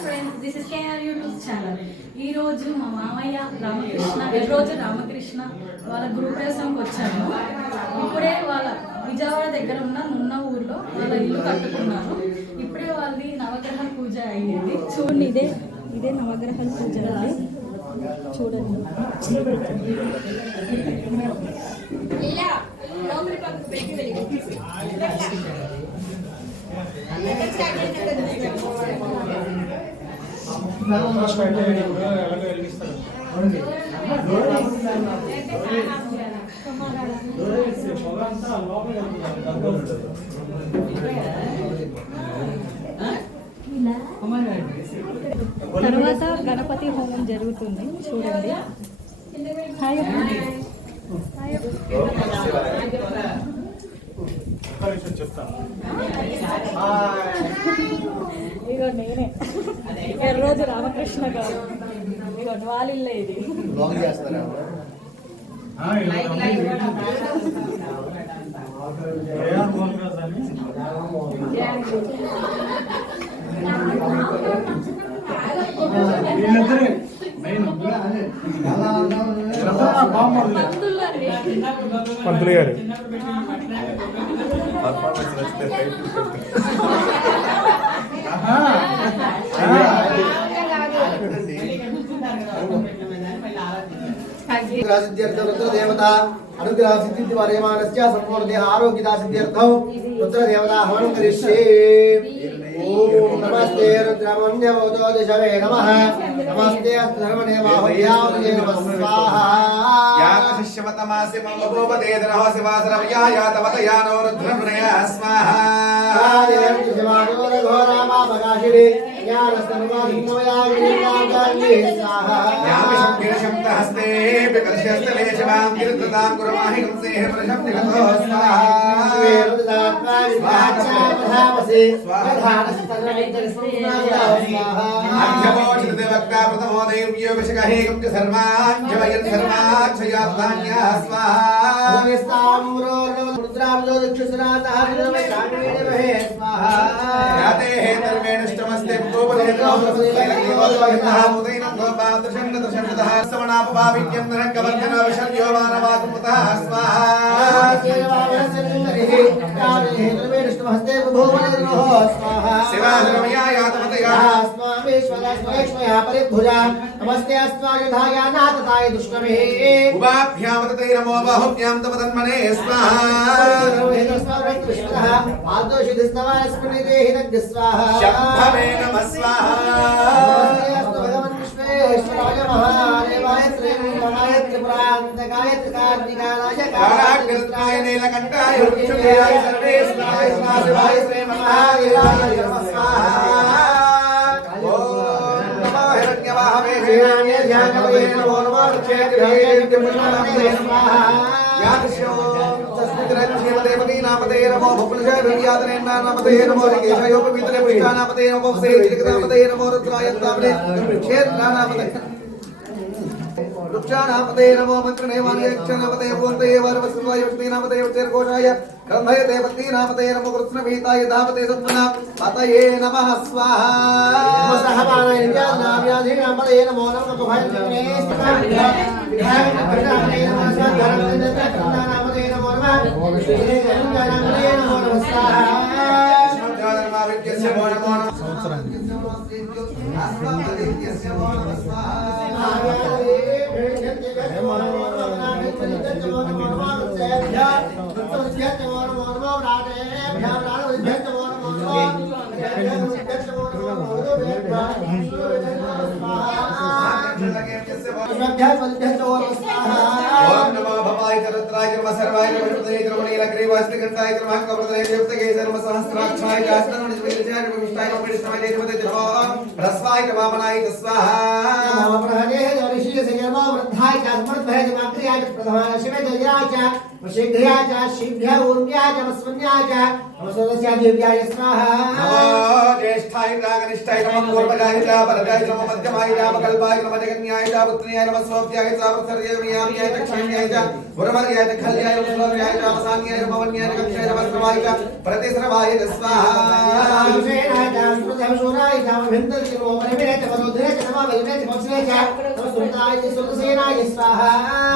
Friends, this is KR YouTube channel. ఈ రోజు మా మామయ్య రామకృష్ణ వాళ్ళ గృహప్రవేశంకి వచ్చాను. ఇప్పుడే వాళ్ళ విజయవాడ దగ్గర ఉన్న ఊర్లో వాళ్ళ ఇల్లు కట్టుకున్నారు. ఇప్పుడే వాళ్ళది నవగ్రహ పూజ అయ్యింది. చూడండి, ఇదే నవగ్రహాల పూజ అండి. చూడండి, తర్వాత గణపతి హోమం జరుగుతుంది. చూడండి. ఇగో నేనే రోజు రామకృష్ణ గారు. ఇగో వాళ్ళ ఇల్లే ఇది. పంతులు గారు రుద్రదేవత అనుగ్రహ సిద్ధి వరేమానస్య సంపూర్ణ దేహ ఆరోగ్యదా సిద్ధ్యర్థం రుద్రదేవత హవనం కరిష్యే. ఓం నమస్తే రుద్రమన్యవతో దిశవే నమః. నమస్తే ధర్మదేవాహుయావతే నమః స్వాహా. యాత శిష్యవతమాసి మమోపదేదనః శివాసరవయాయా తవతయానో రుద్రమృణయ స్వాహా. ఆదేవం శివాదోర ఘోరామా ప్రకాశిని జ్ఞానస్తనుమాదిన్నమయాగిరినాగాంగే స్వాహా. యామి శక్తిరశక్త హస్తే వికర్షస్తలే శివాం కీర్తతాం కుర్మాహి కంసేః ప్రశక్తిగతో స్వాహా. రుద్రాత్మా విభాచాపధామసి అధ్యమోచిత వక్తా ప్రథమో దైవ్యో విషకహేకం చ సర్వాంజవయన్ సర్వాక్షయాత్మాన్యా స్వాహా. యాతే హేతర్వేణుష్టమస్తే సమనాపభావిక్యం నరంగవర్ధన విషర్యో మానవాత్మతః స్వాహా. నమస్తే అస్మాయుధాయానాథాయ దుష్కమే ఉభాభ్యామతే నమో బాహుభ్యాం తవ తన్మనే స్వాహా. శంభవే నమః స్వాహా. కాళాగ్రతాయ నీలకంఠాయ వృక్షుండయాయ సర్వేశ్వరాయ శివాయ శ్రీ మహావీరాయ నమః స్వాహా. ఓం నమో హిరణ్యవాహవే శ్రీరామే ధ్యానవే నమో నమో క్షేత్రహే పుష్పనామదే స్వాహా. యాదృశ్యం తస్మిద్రజ్యేమదేవతీ నామదే నమో భుక్లజయవ్యాధనే నామదే నమో కేశయోపవితరే పుష్టానామదే నమో సేవితనామదే నమో రుద్రాయంతామదే క్షేత్రానామదే వృక్షానామదే నమో మంత్రనే వాణ్యక్షనామదే పూర్తే వరవస్వాయ విష్ణునామదే ఉచ్చర్ఘోషాయ గ్రంథయతే పత్నీనామదే నమో కృష్ణభీతాయ ధామతే సత్మనా పతయే నమః స్వాహా. సహమానవ్యాధీనామదే నమో నమః భయనే నామదే నమో నమః శ్రీనామదే నమో నమః స్వాహా. ఓం నమో భవాయ చరత్రాయ నమ సర్వాయ విష్ణుదే ద్రవణీల గ్రీవాస్తి గంటాయ మహాకవృతదే దేవతగే సర్వ సహస్రాక్షాయ కాస్తనోని విజయాయ విష్ణాయ విష్ణాయ దేవతే ధో రస్వాయ వామనాయ స్వాహా. నమో బ్రహ్మణే ఋషి सजनो वृद्धाय च समर्थय मात्र्याय च प्रधान शिवे जयाय च वशीघ्रयाय च शीघ्र ऊर्म्याय च वस्वन्याय च नमस्ते देव्याय स्वाहा नमो ज्येष्ठाय नागनिष्ठाय नमः पूर्वजाय च परजाय च नमः मध्यमाय च नमः कल्पाय च नमः जगन्याय च पुत्र्याय नमः सोऽप्याय च वत्सर्याय च क्षण्याय च गुरुवर्याय च खल्याय च सुवर्याय च अवसान्याय च भवन्याय च कक्षाय च वस्त्रवाय च प्रतिस्रवाय च स्वाहा विषेणाय च सुरधवशूराय च विन्दति च मोमरविणे च वसुधरे च नमः वैने च वत्सरे च नमः सुरताय च सुरसेनाय स्वाहा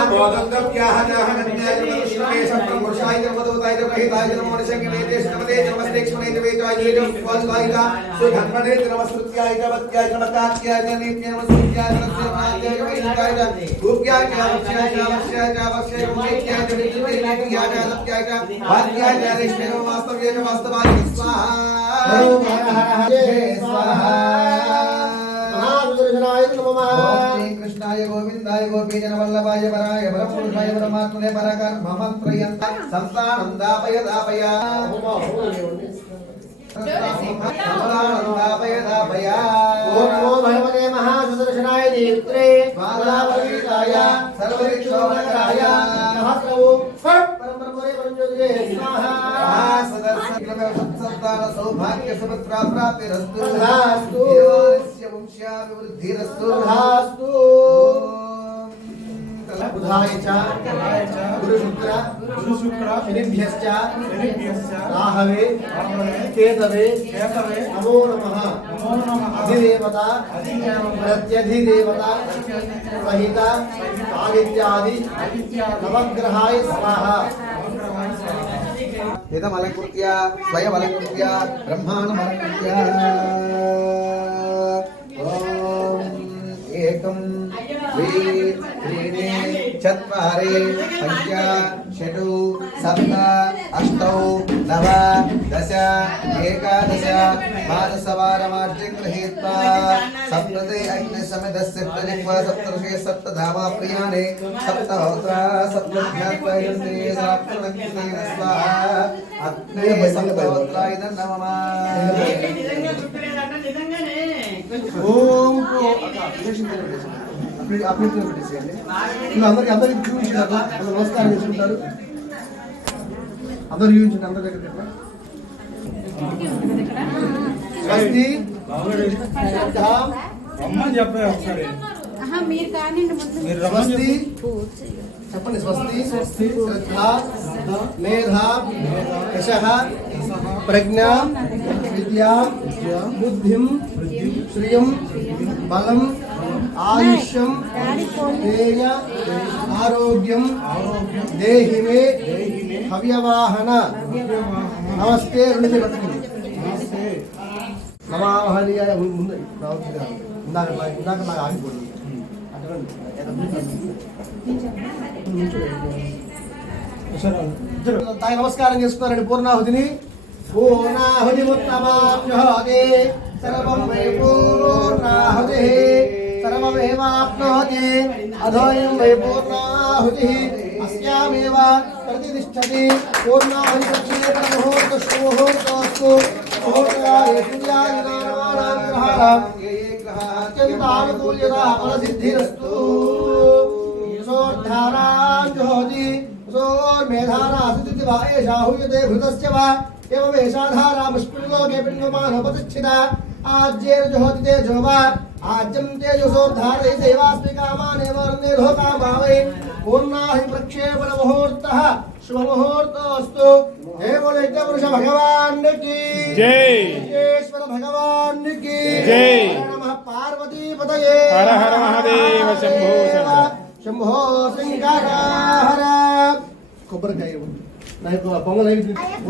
नमो दन्तव्याः च हनन्याय च मनुष्याय च ब्रह्मपुरुषाय च मधुताय च प्रहिताय च नमो निशङ्गने च नमते च नमस्ते क्षमणे च वेदाय च स्वास्वाय च सुधन्वने च नमस्कृत्याय च वत्याय च मतात्याय च नीत्याय नमस्कृत्याय च नमस्तेमात्याय च वैदिकाय च रूप्याय च वक्ष्याय च वक्ष्याय च वक्ष्याय च वैद्याय च विद्युत्याय च सत्याय च वाद्याय च रेष्मे च वास्तव्याय च वास्तवाय च स्वाहा ओम हर हर जय स्वाहा महारुद्रजनाय नमः ओम श्री कृष्णाय गोविंदाय गोपीजनवल्लभाय वराय परमपुरुषाय परमात्मने पराकार ममन्त्रयन्त संतानन्दापय दापय संतानन्दापय दापय ओम नमो भगवते महासुदर्शनाय देवत्रे स्वादावतीताय सर्वरिक्षोभनकाय सहस्रवो परमपरमोरे परमज्योतिरे स्वाहा संतान सौभाग्य सुपुत्रा प्राप्तिरस्तु तथास्तु देवालस्य वंशाभिवृद्धिरस्तु तथास्तु बुधाय च गुरुशुक्र शनिभ्यश्च राहवे केतवे नमो नमः अधिदेवता प्रत्यधिदेवता सहित आदित्यादि नवग्रहाय स्वाहा इदमलकृत्य स्वयमलकृत्य ब्रह्माणमलकृत्य ॐ एकं द्वे त्रीणि चत्वारि पञ्च षट् सप्त अष्टौ नव दश एकादश द्वादशवारमार्जे गृहीत्वा सप्तते अग्निसमिधस्य प्रलिप्त्वा सप्तर्षे सप्तधामा प्रियाणे सप्तहोत्रा सप्तज्ञात्वैरन्ते साप्तनक्षतेन स्वाहा अग्ने सप्तहोत्राय नमः ओम अपने అందరికి చూపించారు నమస్కారం చేసుకుంటారు అందరు చూపించండి అందరి దగ్గర స్వస్తి రమ్మని చెప్పే ఒకసారి మీరు కానీ ముందు స్వస్తి చెప్పండి స్వస్తి శ్రద్ధ మేధ యశః ప్రజ్ఞ విద్యా బుద్ధిం శ్రియం బలం ఆయుష్యం తేజ ఆరోగ్యం దేహి మే హవ్యవాహన నమస్తే రెండు చేతులు నమాహనీయాయ ముందు ఇందాక నాకు ఆగిపోతుంది తాయి నమస్కారం చేసుకోరండి పూర్ణాహుతిని పూర్ణాహుతి ఉత్తమాప్నోతి సర్వం వై పూర్ణాహుతి సర్వమేవాప్నోతి అధోయం వై పూర్ణాహుతి అస్యామేవ ప్రతిష్టతి పూర్ణాహుతి ప్రక్షేపణ ముహూర్తస్తు ముహూర్తాయ సూర్యాయునానాం గ్రహాణాం అత్యంతానుకూల్యత ఫలసిద్ధిరస్తు सोर्धारां ज्योति सोर्मेधारा सुतिति वा एषा हूयते घृतस्य वा एवमेषाधारामुष्मिलोके पिण्डमानोपतिष्ठिता आज्येन ज्योति तेजो वा आज्यं तेजसोर्धारयितैवास्मि कामानेव निर्हो कामा वै पूर्णाहि प्रक्षेपण मुहूर्तः शुभमुहूर्तोऽस्तु हे बोले पुरुष भगवान् की जय ईश्वर भगवान् की जय नमः पार्वती पतये हर हर महादेव शंभो शंकर शंभो शंकर कोबरकाय नायको पोंगल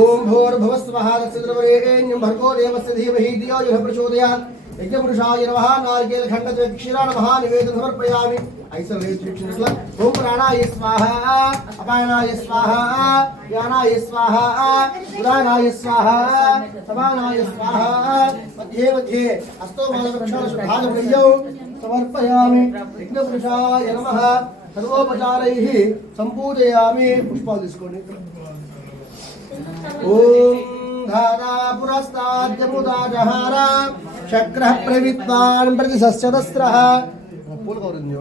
ओम भूर्भुवस्वः तत्सवितुर्वरेण्यं भर्गो देवस्य धीमहि धियो यो न प्रचोदयात् यज्ञपुरुषाय नमः नारिकेल खण्ड क्षीरा नमः निवेदन समर्पयामि ऐसा वीक्षिणट्ला ओम प्राणाय स्वाहा अपानाय स्वाहा ज्ञानाय स्वाहा उदानाय स्वाहा समानाय स्वाहा मध्ये मध्ये अस्तो मालवृक्षाः शुद्धागमयौ समर्पयामि यज्ञपुरुषाय नमः सर्वोपचारैः संपूजयामि पुष्पाలు తీసుకోండి ओम धारा पुरस्ताद्यमुदा जहारा शक्रः प्रविद्वान् प्रतिशस्यदस्रः पूल गौरन्यो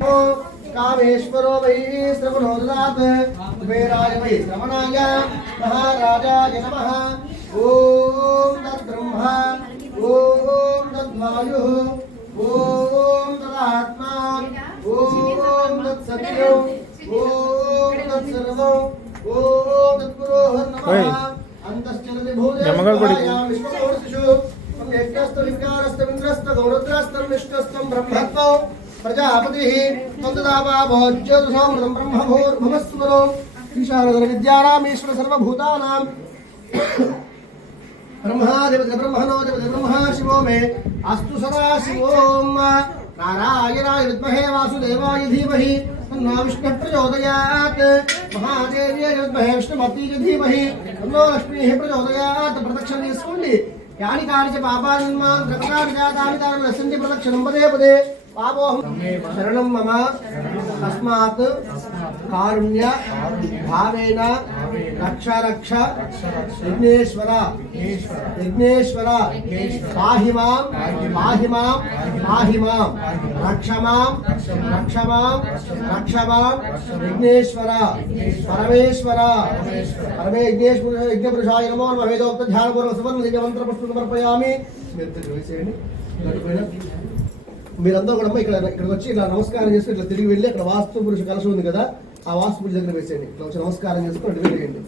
कामेश्वरो वै श्रवणो ददात् कुबेराय वै श्रवणाय महाराजाय नमः ॐ तद्ब्रह्मा ॐ तद्वायुः ॐ तदात्मा ॐ तत्सत्यम् ॐ तत्सर्वम् ॐ तत्पुरोः नमः अन्तश्चरति भूदेवायां विश्वकोटिषु यज्ञस्तु लिङ्गारस्तु इन्द्रस्तु गौरद्रस्तु विष्णुस्तु ब्रह्मत्वं प्रजापतिः तद्दावाभोज्योतिषामृतं ब्रह्मभूर्भुवस्वरो ईशानविद्यानामीश्वर सर्वभूतानां ब्रह्माधिपति ब्रह्मणोधिपति ब्रह्मा शिवो मे अस्तु सदा शिवोम नारायणाय विद्महे वासुदेवाय धीमहि तन्नो विष्णुः प्रचोदयात् महादेव्यै विद्महे विष्णुपत्यै धीमहि तन्नो लक्ष्मीः प्रचोदयात् प्रदक्षिणं చేసుకోండి यानि कानि च पापानि मां प्रकाराणि जातानि तानि नश्यन्ति प्रदक्षिणं पदे पदे पापोऽहं शरणं मम तस्मात् कारुण्य भावेन रक्ष रक्ष विघ्नेश्वर विघ्नेश्वर पाहि मां पाहि मां पाहि मां रक्ष मां रक्ष मां रक्ष मां विघ्नेश्वर परमेश्वर परमे यज्ञपुरुषाय नमो नमः वेदोक्त ध्यानपूर्वक सुवर्ण దివ్య మంత్ర పుష్పం సమర్పయామి మీరందరూ కూడా ఇక్కడికి వచ్చి ఇలా నమస్కారం చేసి ఇట్లా తిరిగి వెళ్ళి అక్కడ వాస్తు పురుష కలశం ఉంది కదా ఆ వాస్తు పురుష దగ్గర వేసేయండి ఇట్లా వచ్చి నమస్కారం చేసుకుని వెళ్ళేయండి